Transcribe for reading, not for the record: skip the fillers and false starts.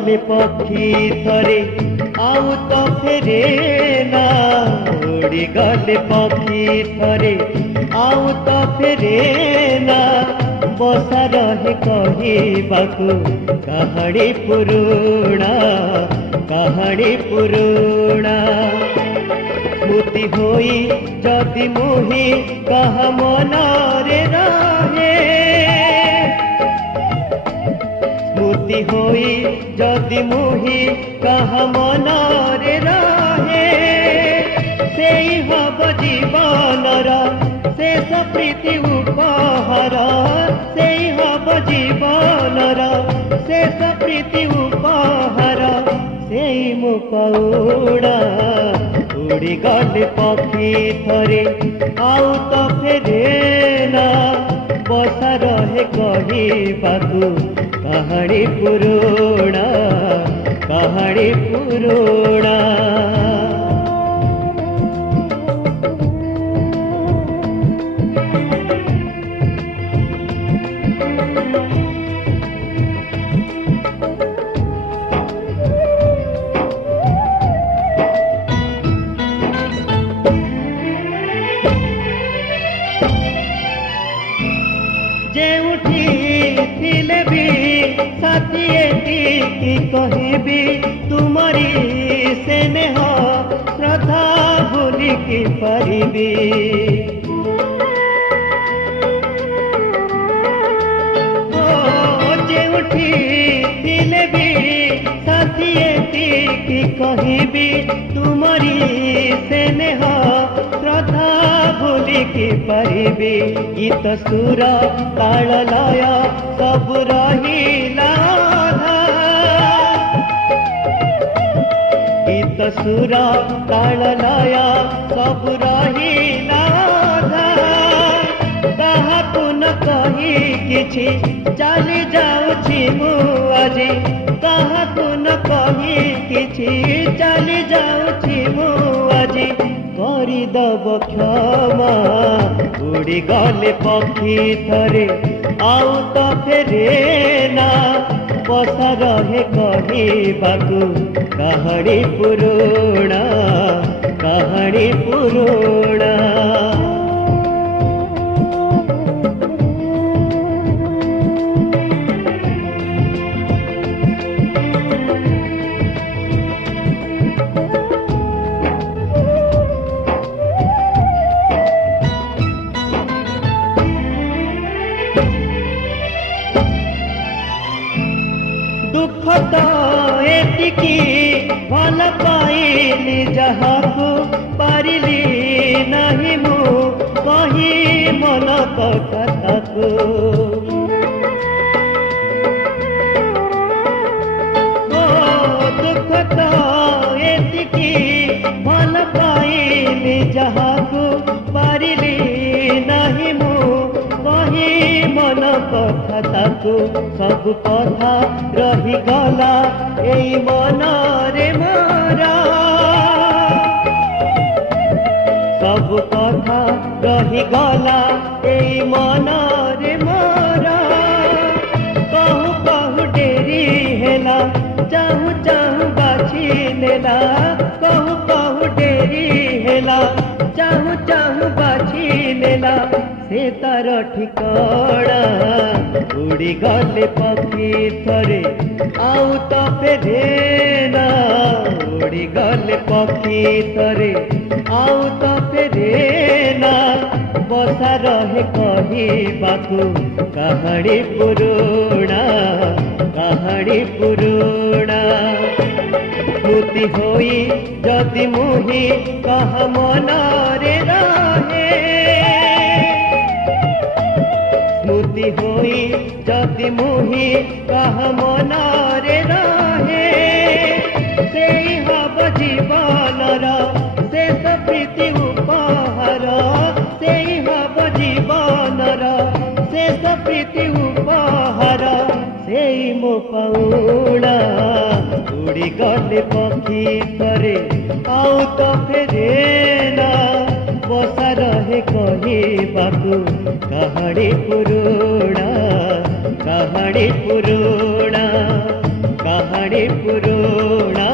गले पक्षी थरे आउ तो फेरे ना उड़ी गले पक्षी थरे आउ तो फेरे ना बसा रहे कहबाकू कहानी पुरुणा कहानी पुरुणा स्मृति होई जदि मुही कहा मनरे रहे स्मृति होई जदि मुही कहा मनरे रहे सेई हब जीवनर शेष प्रीति उपहार सेई हब जीवनर शेष प्रीति उपहार सेई मो पाउणा उड़ी गले पक्षी थरे आउ तो फेरे ना बसा रहे कहबाकू कहानी पुरुणा कहानी पुरुणा। जेउठी थिले भी साथिए की कहबी तुमरी स्नेह श्रद्धा भूली की परिबी जेउठी थिले भी साथिए की कहबी तुमरी स्नेह श्रद्धा भूली की परिबी गीत सुर ताल लय सब रहिला गीत सुर ताल लय सब रहिला काहाकू न कही किछि चली जाउछि मु आजी काहाकू न कही किछि चली जाउछि मु आजी करदब क्षमा उड़ी गले पक्षी थरे आउ तो फेरे ना बसा रहे कहबाकू कहानी पुरुणा कहानी पुरुणा। दुख तो एतिकी भल पाइली जहाकू पारिली नहीं मु कही मन कथाकू दुख तो एतिकी भल पाइली जहाकू पारिली नहीं मु कही मन कथाकू सब कथा रही गला एई मनरे मोरा सब कथा रही गला एई मनरे मोरा कहू कहू डेरी हेला चाहू चाहू बाछी नेला कहू कहू डेरी हेला चाहू चाहू बाछी नेला से तार ठिकाना उड़ी गले पक्षी थरे आउ तो फेरे ना उड़ी गले पक्षी थरे आउ तो फेरे ना बसा रहे कहबाकू कहानी पुरुणा कहानी पुरुणा स्मृति होई जदि मुही कहा मनरे रहे स्मृति होई जदि मुही कहा मनरे रहे सेई हब जीवनर शेष प्रीति उपहार सेई हब जीवनर शेष प्रीति उपहार सेई मो पाउणा उड़ी गले पक्षी थरे आउ तो फेरे ना बसा रहे कहबाकू कहानी पुरुणा कहानी पुरुणा कहानी पुरुणा